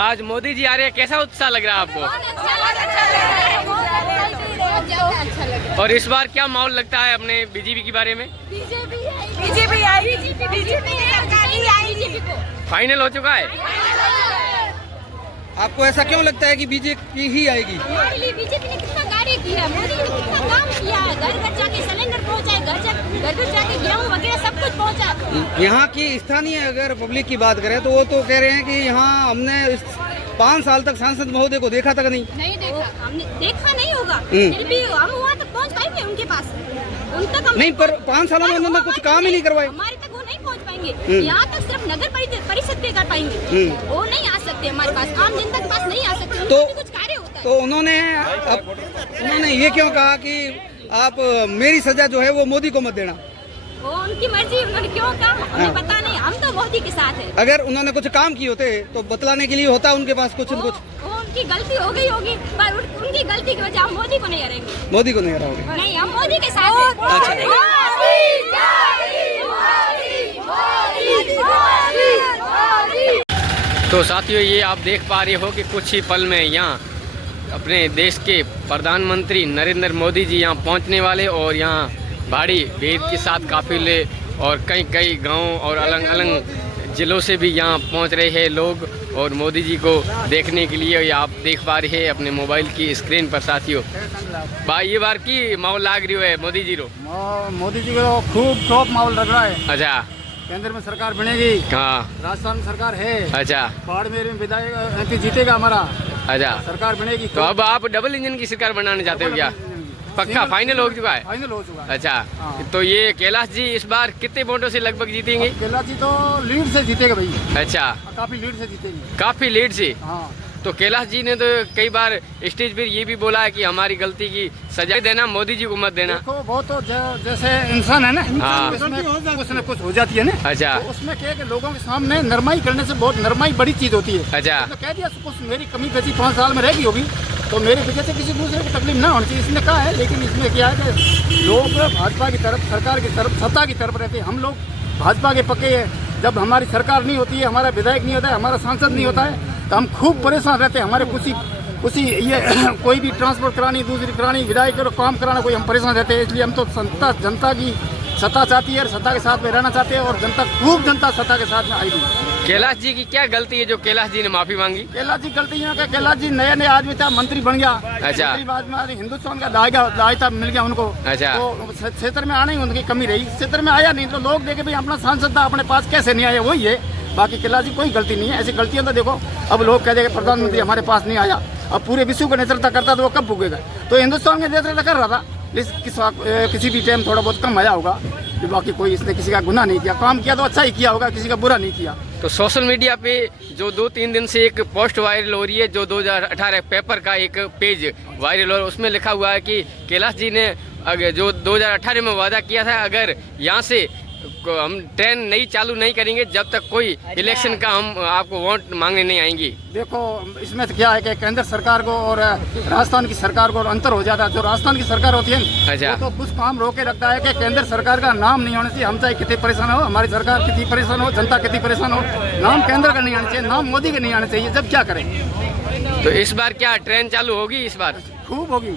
आज मोदी जी आ रहे हैं, कैसा उत्साह लग रहा है आपको? और इस बार क्या माहौल लगता है अपने बीजेपी के बारे में? बीजेपी आई, फाइनल हो चुका है। आपको ऐसा क्यों लगता है कि बीजेपी ही आएगी? हमारे लिए बीजेपी ने कितना कार्य किया, मोदी ने कितना काम किया है, घर घर जाके सिलेंडर पहुंचाए, घर घर जाके गेहूं वगैरह सब कुछ पहुंचा। यहाँ की स्थानीय अगर पब्लिक की बात करें तो वो तो कह रहे हैं कि यहाँ हमने 5 साल तक सांसद महोदय को देखा तक नहीं देखा, हमने देखा नहीं होगा, फिर भी हम वहाँ तक पहुँच पाएंगे उनके पास, उन तक हम नहीं, पर 5 सालों में उन्होंने कुछ काम ही नहीं करवाए। हमारे तक वो नहीं पहुँच पाएंगे, यहाँ तक सिर्फ नगर परिषद के कर पाएंगे, वो नहीं आ सकते हमारे पास, आम जनता के पास नहीं आ सकते, तो कुछ कार्य होता है। तो उन्होंने ये क्यों कहा कि आप मेरी सजा जो है वो मोदी को मत देना? वो उनकी मर्जी, उन्होंने क्यों कहा हमें पता नहीं, हम तो मोदी के साथ है। अगर उन्होंने कुछ काम किए होते तो बतलाने के लिए होता उनके पास कुछ न कुछ। वो उनकी गलती हो गई होगी, पर उनकी गलती की वजह हम मोदी को नहीं हराएंगे। मोदी को नहीं हराओगे? नहीं, हम मोदी के साथ हैं। तो साथियों, ये आप देख पा रहे हो कि कुछ ही पल में यहाँ अपने देश के प्रधानमंत्री नरेंद्र मोदी जी यहाँ पहुँचने वाले, और यहाँ भारी भीड़ के साथ काफिले और कई गांव और अलग अलग जिलों से भी यहाँ पहुँच रहे हैं लोग, और मोदी जी को देखने के लिए ये आप देख पा रहे हैं अपने मोबाइल की स्क्रीन पर। साथियों, भाई ये बार की माहौल लाग रही है मोदी जी रो? मोदी जी को खूब टॉप माहौल लग रहा है। अच्छा, केंद्र में सरकार बनेगी, हाँ, राजस्थान में सरकार है, अच्छा, बाड़मेर में विधायक एमपी जीतेगा हमारा, अच्छा, सरकार बनेगी। तो अब आप डबल इंजन की सरकार बनाने चाहते हो क्या? पक्का फाइनल हो चुका है? फाइनल हो चुका है। अच्छा, हाँ। तो ये कैलाश जी इस बार कितने वोटों से लगभग जीतेंगे? कैलाश जी तो लीड से जीतेगा भाई। अच्छा, काफी लीड से जीतेंगे। काफी लीड से? हाँ। तो कैलाश जी ने तो कई बार स्टेज पर ये भी बोला है कि हमारी गलती की सजा देना, मोदी जी को मत देना। देखो वो तो जैसे इंसान है ना, हाँ। उसमें कुछ न कुछ हो जाती है ना। अच्छा, तो उसमें क्या है कि लोगों के सामने नरमाई करने से बहुत नरमाई बड़ी चीज होती है। अच्छा, तो कह दिया कुछ मेरी कमी पेशी 5 साल में रहेगी होगी, तो मेरी वजह से किसी दूसरे को तकलीफ ना होनी चाहिए, इसने कहा है। लेकिन इसमें क्या है कि लोग भाजपा की तरफ, सरकार की तरफ, सत्ता की तरफ रहते हैं। हम लोग भाजपा के पक्के हैं। जब हमारी सरकार नहीं होती है, हमारा विधायक नहीं होता है, हमारा सांसद नहीं होता है, तो हम खूब परेशान रहते हैं। हमारे कुछ ये कोई भी ट्रांसपोर्ट करानी, दूसरी करानी, विधायक को काम कराना, कोई हम परेशान रहते हैं। इसलिए हम तो जनता की सत्ता चाहती है, सत्ता के साथ में रहना चाहते हैं, और जनता सत्ता के साथ में आएगी। कैलाश जी की क्या गलती है जो कैलाश जी ने माफी मांगी? कैलाश जी गलती है कि कैलाश जी नए आदमी था, मंत्री बन गया। अच्छा, हिंदुस्तान का दायित्व मिल गया उनको। अच्छा, तो क्षेत्र में आने ही उनकी कमी रही, क्षेत्र में आया नहीं, तो लोग देखे भाई अपना सांसद था, अपने पास कैसे नहीं आया, वही है। बाकी कैलाश जी कोई गलती नहीं है। ऐसी गलतियां तो देखो, अब लोग कह देंगे प्रधानमंत्री हमारे पास नहीं आया, अब पूरे विश्व का नेतृत्व करता तो वो कब भूगेगा? तो हिंदुस्तान का नेतृत्व कर रहा था, किसी भी टाइम थोड़ा बहुत कम आया होगा। बाकी कोई इसने किसी का गुनाह नहीं किया, काम किया तो अच्छा ही किया होगा, किसी का बुरा नहीं किया। तो सोशल मीडिया पे जो 2-3 दिन से एक पोस्ट वायरल हो रही है, जो 2018 पेपर का एक पेज वायरल हो रहा है, उसमें लिखा हुआ है कि कैलाश जी ने जो 2018 में वादा किया था, अगर यहाँ से हम ट्रेन नई चालू नहीं करेंगे जब तक कोई इलेक्शन का हम आपको वोट मांगने नहीं आएंगे। देखो इसमें तो क्या है कि केंद्र सरकार को और राजस्थान की सरकार को अंतर हो जाता है। जो राजस्थान की सरकार होती है, अच्छा, वो तो कुछ काम रोके रखता है कि केंद्र सरकार का नाम नहीं होना चाहिए। हम चाहे कितने परेशान हो, हमारी सरकार कितनी परेशान हो, जनता कितनी परेशान हो, नाम केंद्र का नहीं आना चाहिए, नाम मोदी का नहीं आना चाहिए। जब क्या करें? तो इस बार क्या ट्रेन चालू होगी? इस बार खूब होगी।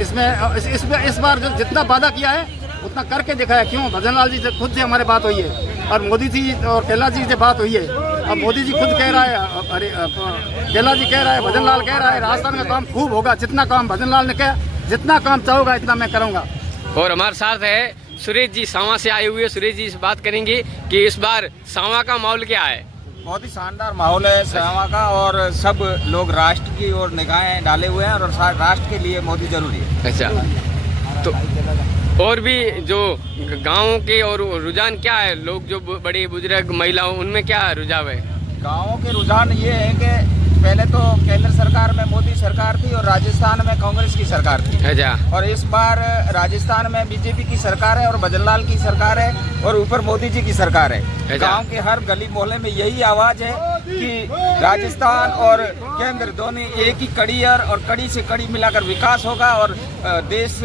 इसमें इस बार जो जितना वादा किया है उतना करके दिखाया। क्यों? भजन लाल जी से खुद से हमारे बात हुई है, और मोदी जी और कैलाश जी से बात हुई है। अब मोदी जी खुद कह रहा है, अरे कैलाश जी कह रहा है, भजन लाल कह रहा है, राजस्थान का काम खूब होगा। जितना काम भजन लाल ने कहा, जितना काम चाहोगा इतना मैं करूँगा। और हमारे साथ है सुरेश जी, सांवा से आए हुए। सुरेश जी से बात करेंगे कि इस बार सांवा का माहौल क्या है? बहुत ही शानदार माहौल है सांवा का, और सब लोग राष्ट्र की ओर निगाहें डाले हुए हैं, और राष्ट्र के लिए मोदी जरूरी है। अच्छा, तो और भी जो गाँव के और रुझान क्या है? लोग जो बड़े बुजुर्ग महिलाओं, उनमें क्या रुझाव है? गाँवों के रुझान ये है कि पहले तो केंद्र सरकार में मोदी सरकार थी और राजस्थान में कांग्रेस की सरकार थी। अच्छा, और इस बार राजस्थान में बीजेपी की सरकार है और भजनलाल की सरकार है, और ऊपर मोदी जी की सरकार है। गांव के हर गली मोहल्ले में यही आवाज है कि राजस्थान और केंद्र दोनों एक ही कड़ी है और कड़ी से कड़ी मिलाकर विकास होगा और देश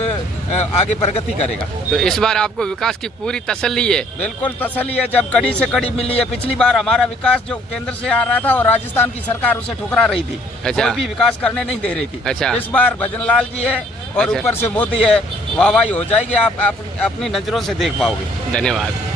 आगे प्रगति करेगा। तो इस बार आपको विकास की पूरी तसल्ली है? बिल्कुल तसल्ली है, जब कड़ी से कड़ी मिली है। पिछली बार हमारा विकास जो केंद्र से आ रहा था और राजस्थान की सरकार उसे ठुकरा रही थी, अच्छा। कोई भी विकास करने नहीं दे रही थी। अच्छा। इस बार भजन लाल जी है और अच्छा। ऊपर से मोदी है, वाहवाही हो जाएगी, आप अपनी नजरों से देख पाओगे। धन्यवाद।